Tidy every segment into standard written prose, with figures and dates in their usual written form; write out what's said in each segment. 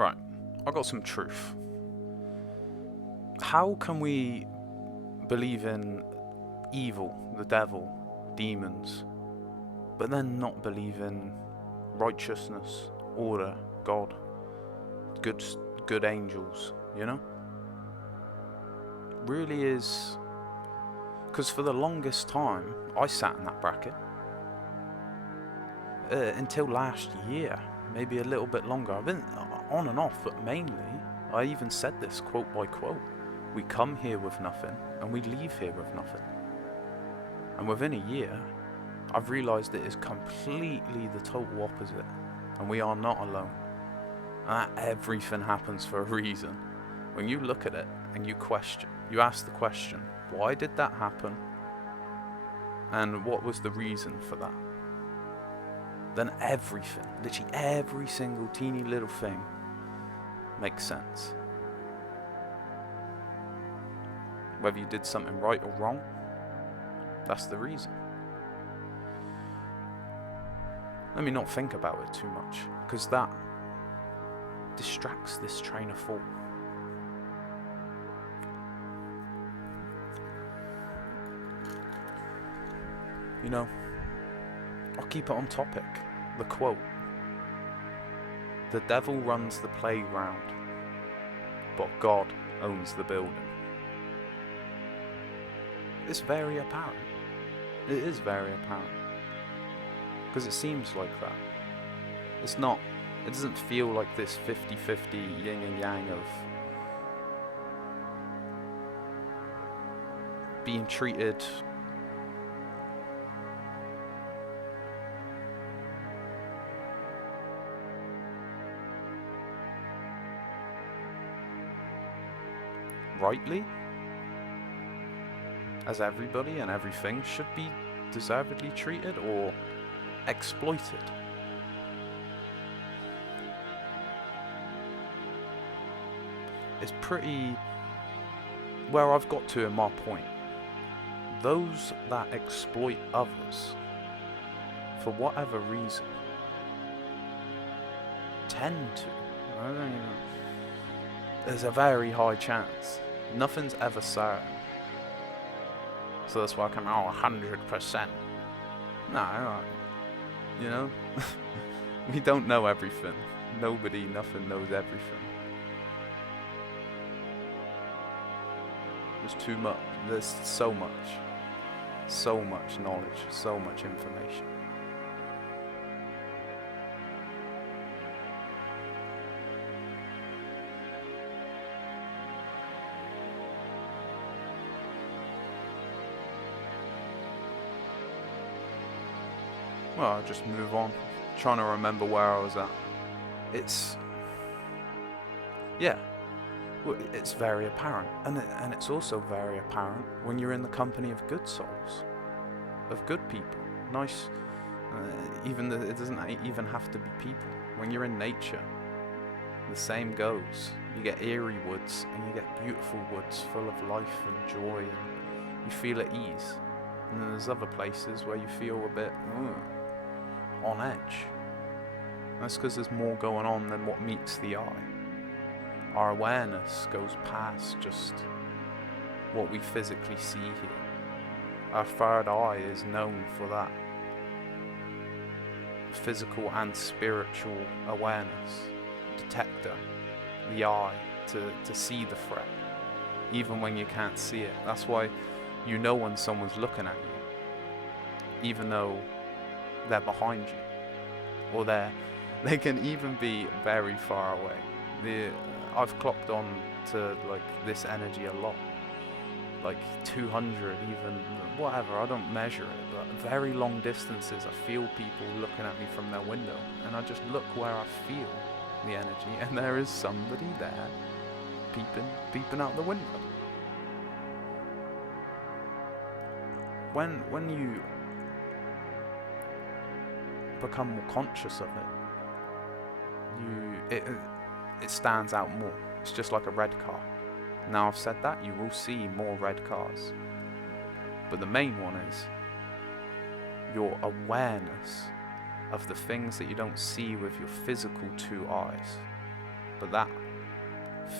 Right, I got some truth. How can we believe in evil, the devil, demons, but then not believe in righteousness, order, God, good angels, you know? Really is... Because for the longest time, I sat in that bracket. Until last year, maybe a little bit longer. I've been on and off, but mainly, I even said this quote by quote. We come here with nothing, and we leave here with nothing. And within a year, I've realised it is completely the total opposite, and we are not alone. And that everything happens for a reason. When you look at it and you ask the question, why did that happen? And what was the reason for that? Then everything, literally every single teeny little thing, makes sense. Whether you did something right or wrong, that's the reason. Let me not think about it too much, because that distracts this train of thought. You know, I'll keep it on topic. The quote. The devil runs the playground, but God owns the building. It's very apparent. It is very apparent. Because it seems like that. It's not, it doesn't feel like this 50-50 yin and yang of being treated rightly, as everybody and everything should be deservedly treated, or exploited. It's pretty where I've got to in my point. Those that exploit others, for whatever reason, tend to, I don't even know, there's a very high chance. Nothing's ever certain. So that's why I come out 100%. No, you know? We don't know everything. Nothing knows everything. There's too much. There's so much knowledge, so much information. Well, I'll just move on. Trying to remember where I was at. It's very apparent, and it's also very apparent when you're in the company of good souls, of good people, nice. It doesn't even have to be people. When you're in nature, the same goes. You get eerie woods, and you get beautiful woods full of life and joy, and you feel at ease. And then there's other places where you feel a bit on edge. That's because there's more going on than what meets the eye. Our awareness goes past just what we physically see here. Our third eye is known for that. Physical and spiritual awareness. Detector. The eye to see the threat. Even when you can't see it. That's why you know when someone's looking at you. Even though they're behind you. Or they can even be very far away. I've clocked on to like this energy a lot, like 200, even whatever. I don't measure it, but very long distances. I feel people looking at me from their window, and I just look where I feel the energy, and there is somebody there, peeping out the window. When you become more conscious of it, it stands out more. It's just like a red car. Now I've said that, you will see more red cars. But the main one is your awareness of the things that you don't see with your physical two eyes. but that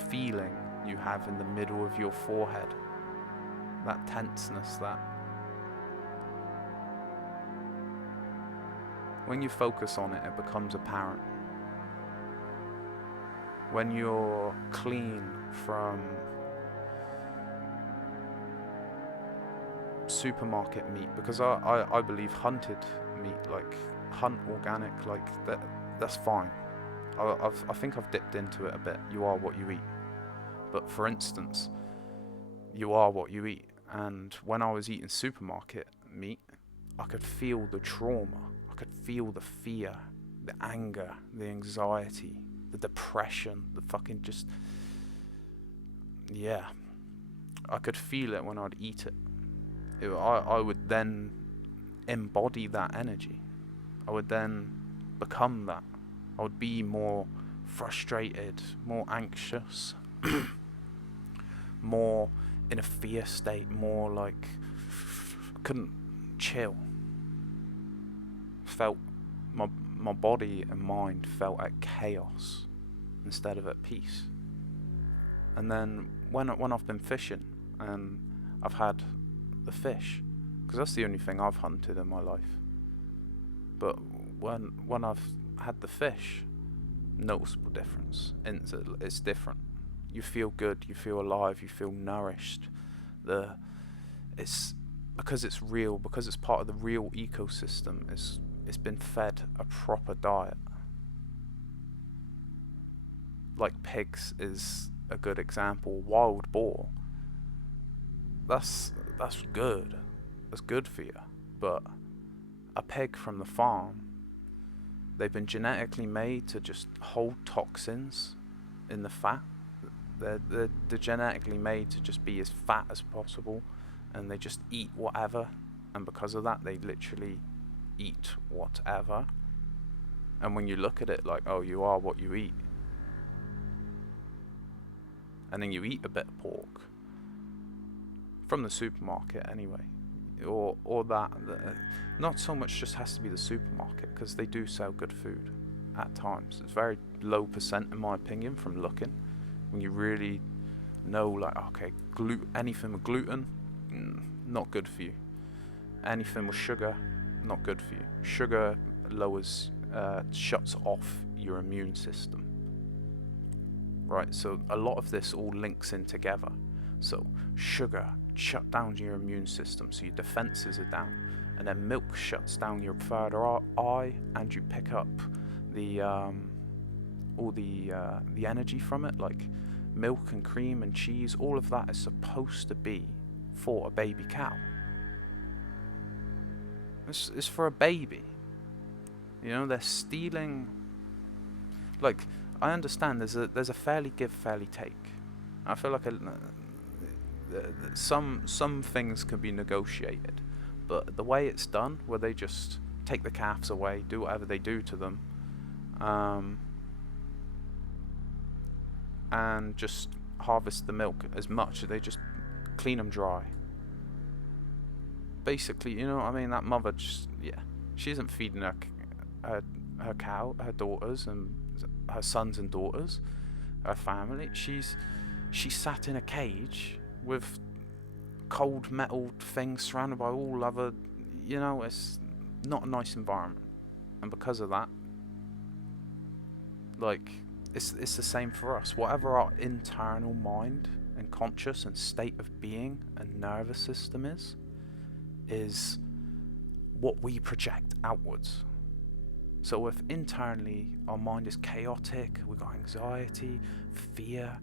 feeling you have in the middle of your forehead, that tenseness, that when you focus on it, it becomes apparent. When you're clean from supermarket meat, because I believe hunted meat, like hunt organic, like that's fine. I think I've dipped into it a bit. You are what you eat. But for instance, you are what you eat. And when I was eating supermarket meat, I could feel the trauma. I could feel the fear, the anger, the anxiety, the depression, the fucking just... Yeah. I could feel it when I'd eat it. I would then embody that energy. I would then become that. I would be more frustrated, more anxious, more in a fear state, more like couldn't chill. Felt my body and mind felt at chaos instead of at peace. And then when I've been fishing and I've had the fish, because that's the only thing I've hunted in my life, but when I've had the fish, noticeable difference. It's different. You feel good, you feel alive, you feel nourished. It's because it's real, because it's part of the real ecosystem. It's been fed a proper diet. Like pigs is a good example. Wild boar. That's good. That's good for you. But a pig from the farm, they've been genetically made to just hold toxins in the fat. They're genetically made to just be as fat as possible, and they just eat whatever, and because of that they literally eat whatever. And when you look at it like, oh, you are what you eat, and then you eat a bit of pork from the supermarket anyway, or that not so much just has to be the supermarket, because they do sell good food at times. It's very low percent in my opinion from looking, when you really know, like, okay, anything with gluten, not good for you. Anything with sugar, not good for you. Sugar shuts off your immune system. Right, so a lot of this all links in together. So sugar shut down your immune system, so your defenses are down, and then milk shuts down your third eye, and you pick up the all the energy from it, like milk and cream and cheese. All of that is supposed to be for a baby cow. It's for a baby. You know, they're stealing. Like, I understand there's a fairly give, fairly take. I feel like some things can be negotiated, but the way it's done, where they just take the calves away, do whatever they do to them, and just harvest the milk as much, they just clean them dry. Basically, you know what I mean? That mother just, she isn't feeding her cow, her daughters and her sons and daughters, her family. She sat in a cage with cold metal things surrounded by all other, it's not a nice environment. And because of that, like, it's the same for us. Whatever our internal mind and conscious and state of being and nervous system is what we project outwards. So if internally our mind is chaotic, we've got anxiety, fear,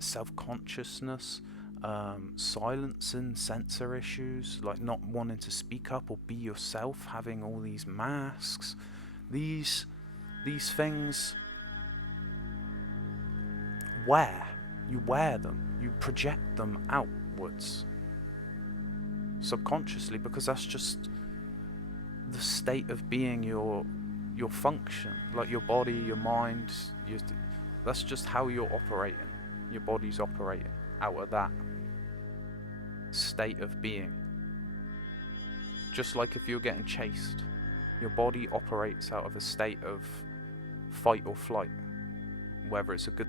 self-consciousness, silence and sensor issues, like not wanting to speak up or be yourself, having all these masks, these things, you wear them, you project them outwards subconsciously, because that's just the state of being, your function, like your body, your mind, that's just how you're operating. Your body's operating out of that state of being. Just like if you're getting chased, your body operates out of a state of fight or flight. whether it's a good